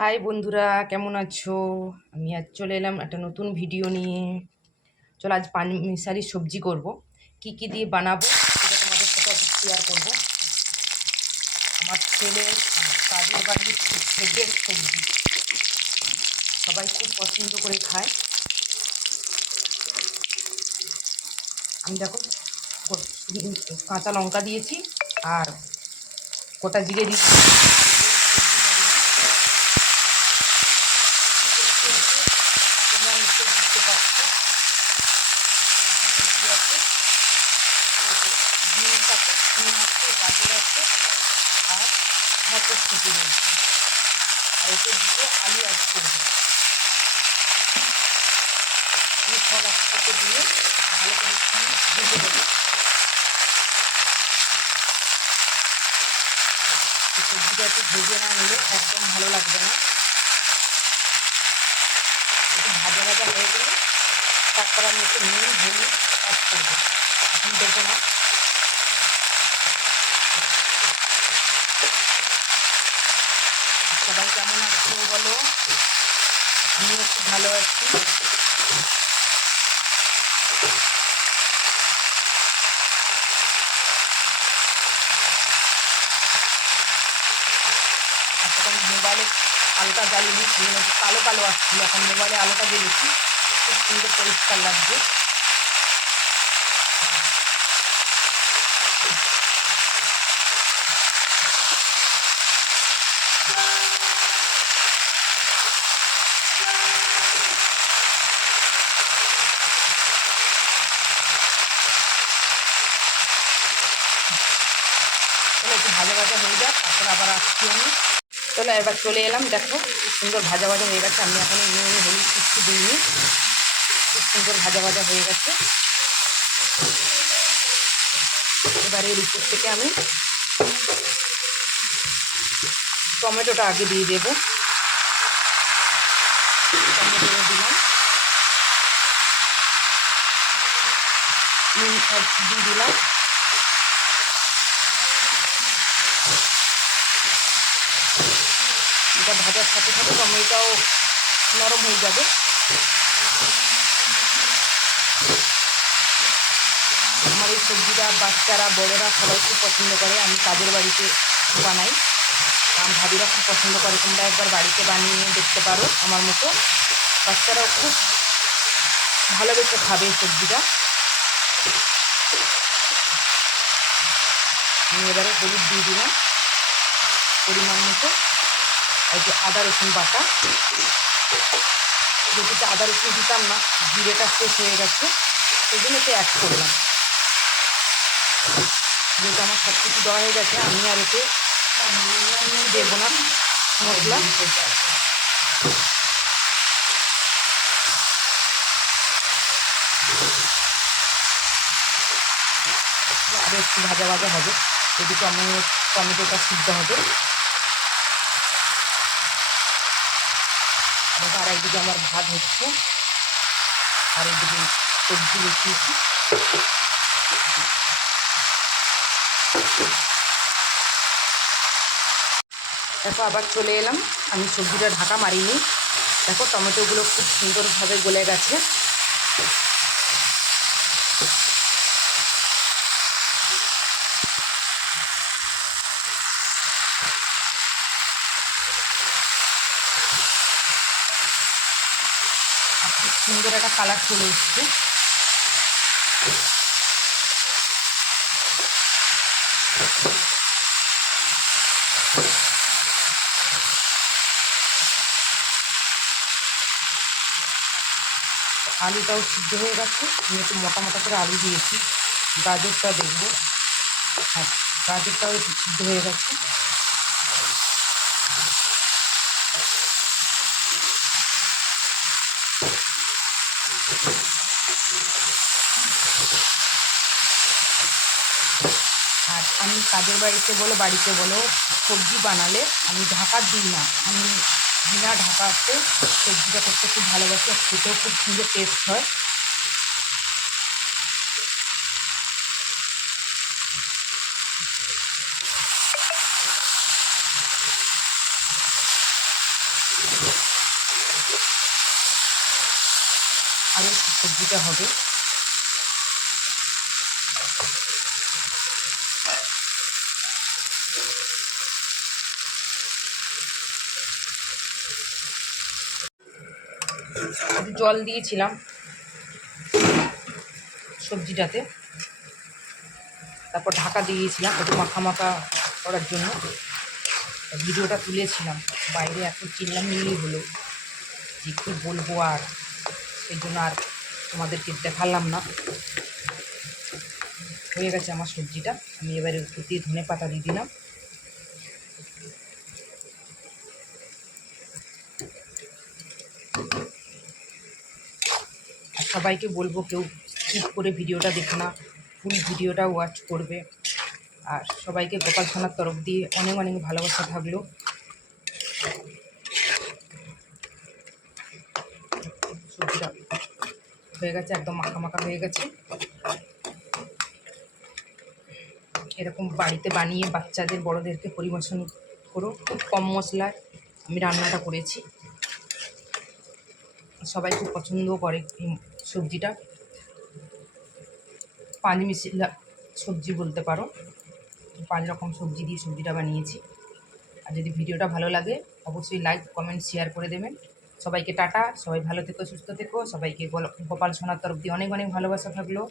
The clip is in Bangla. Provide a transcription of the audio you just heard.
হাই বন্ধুরা, কেমন আছো? আমি আজ চলে এলাম একটা নতুন ভিডিও নিয়ে। চলো আজ পানমিশালি সবজি করব। কি কি দিয়ে বানাবো সেটা তোমাদের সাথে আজ শেয়ার করবো। আমার ছেলের কাজের বাড়ির ফেভারিট সবজি, সবাই খুব পছন্দ করে খায়। আমি দেখো কাঁচা লঙ্কা দিয়েছি আর গোটা জিরে দিয়েছি। তোমরা নিশ্চয়ই বুঝতে পারছো সবজি আছে, বিনস আছে, সিম আছে, গাজর আছে আর মটরশুঁটি রয়েছে। আর এতে দুটো আলু অ্যাড করবো। আমি সব একসাথে দিয়ে ভালো করে ভেজে দেবো। এই সবজিটা একটু ভেজে না নিলে একদম ভালো লাগবে না। একটু ভাজা ভাজা হয়ে গেলে তারপর আমি একটু নুন হলুদ অ্যাড করবো। এখন দেবো না। সবাই কেমন আছো বলো? আমি একটু ভালো আছি। এখন মোবাইলে আলোটা জ্বালিয়ে সেই মধ্যে কালো কালো আসছিল, এখন মোবাইলে আলোটা জ্বেলেছি, খুব সুন্দর পরিষ্কার লাগছে। চলো একটু ভাজা ভাজা হয়ে যাক, তারপর আবার আসছি আমি। চলো এবার চলে এলাম, দেখো খুব সুন্দর ভাজা ভাজা হয়ে গেছে। আমি এখন নুন হলুদ কিছু দিইনি, খুব সুন্দর ভাজা ভাজা হয়ে গেছে। এবারে এর উপর থেকে আমি টমেটোটা আগে দিয়ে দেবো। টমেটো দিলাম, নুন দিয়ে দিলাম। এটা ভাজার সাথে সাথে টমেটোটাও নরম হয়ে যাবে। আমার এই সবজিটা বাচ্চারা বড়োরা সবাই খুব পছন্দ করে। আমি কাজের বাড়িতে বানাই, আমার ভাবিরা খুব পছন্দ করে। তোমরা একবার বাড়িতে বানিয়ে দেখতে পারো আমার মতো। বাচ্চারাও খুব ভালোবেসে খাবে এই সবজিটা। আমি এবারে হলুদ দিয়ে দিলাম পরিমাণ মতো। এই যে আদা রসুন বাটা, যেহেতু আদা রসুন দিতাম না, জিরেটা শেষ হয়ে গেছে, সেই জন্য এতে অ্যাড করলাম। যেহেতু আমার সব কিছু দেওয়া হয়ে গেছে, আমি আর এতে দেবো না মশলা। আরও একটু ভাজা ভাজা হবে, যদি টমেটোটা সিদ্ধ হবে। আর একদিকে আমার ভাত হচ্ছে, আর একদিকে সবজি বসিয়েছি। দেখো আবার চলে এলাম, আমি সবজিটা ঢাকা মারিনি। দেখো টমেটোগুলো খুব সুন্দরভাবে গলে গেছে। আর খুব সুন্দর একটা কালার চলে এসছে। আলুটাও সিদ্ধ হয়ে গেছে। আমি একটু মোটা মোটা করে আলু দিয়েছি। গাজরটা দেখবো, হ্যাঁ গাজরটাও একটু সিদ্ধ হয়ে গেছে। আর আমি কাজের বাড়িতে বলো বাড়িতে বলো, সবজি বানালে আমি ঢাকা দিই না। আমি বিনা ঢাকাতে সবজিটা করতে খুব ভালোবাসি, আর খেতেও খুব সুন্দর টেস্ট হয়। আরও সবজিটা হবে। জল দিয়েছিলাম সবজিটাতে, তারপর ঢাকা দিয়েছিলাম একটু মাখা মাখা করার জন্য। ভিডিওটা তুলেছিলাম, বাইরে এত চিল্লামিল্লি হলো যে কী বলবো, আর সেই জন্য আর তোমাদেরকে দেখালাম না। হয়ে গেছে আমার সবজিটা, আমি এবারে উপর দিয়ে ধনে পাতা দিয়ে দিলাম। আর সবাইকে বলবো কেউ স্কিপ করে ভিডিওটা দেখে না, ফুল ভিডিওটা ওয়াচ করবে। আর সবাইকে গোপাল সোনার তরফ দিয়ে অনেক অনেক ভালোবাসা থাকলো। সবজিটা হয়ে গেছে, একদম মাখা মাখা হয়ে গেছে। এরকম বাড়িতে বানিয়ে বাচ্চাদের বড়োদেরকে পরিবেশন করো। খুব কম মশলায় আমি রান্নাটা করেছি, সবাই খুব পছন্দ করে এই সবজিটা। পাঁচ মিশালি সবজি বলতে পারো, 5 রকম সবজি দিয়ে সবজিটা বানিয়েছি। আর যদি ভিডিওটা ভালো লাগে অবশ্যই লাইক কমেন্ট শেয়ার করে দেবেন। সবাইকে টাটা, সবাই ভালো থেকো, সুস্থ থেকো। সবাইকে গোপাল সোনার তরফ দিয়ে অনেক অনেক ভালোবাসা থাকলো।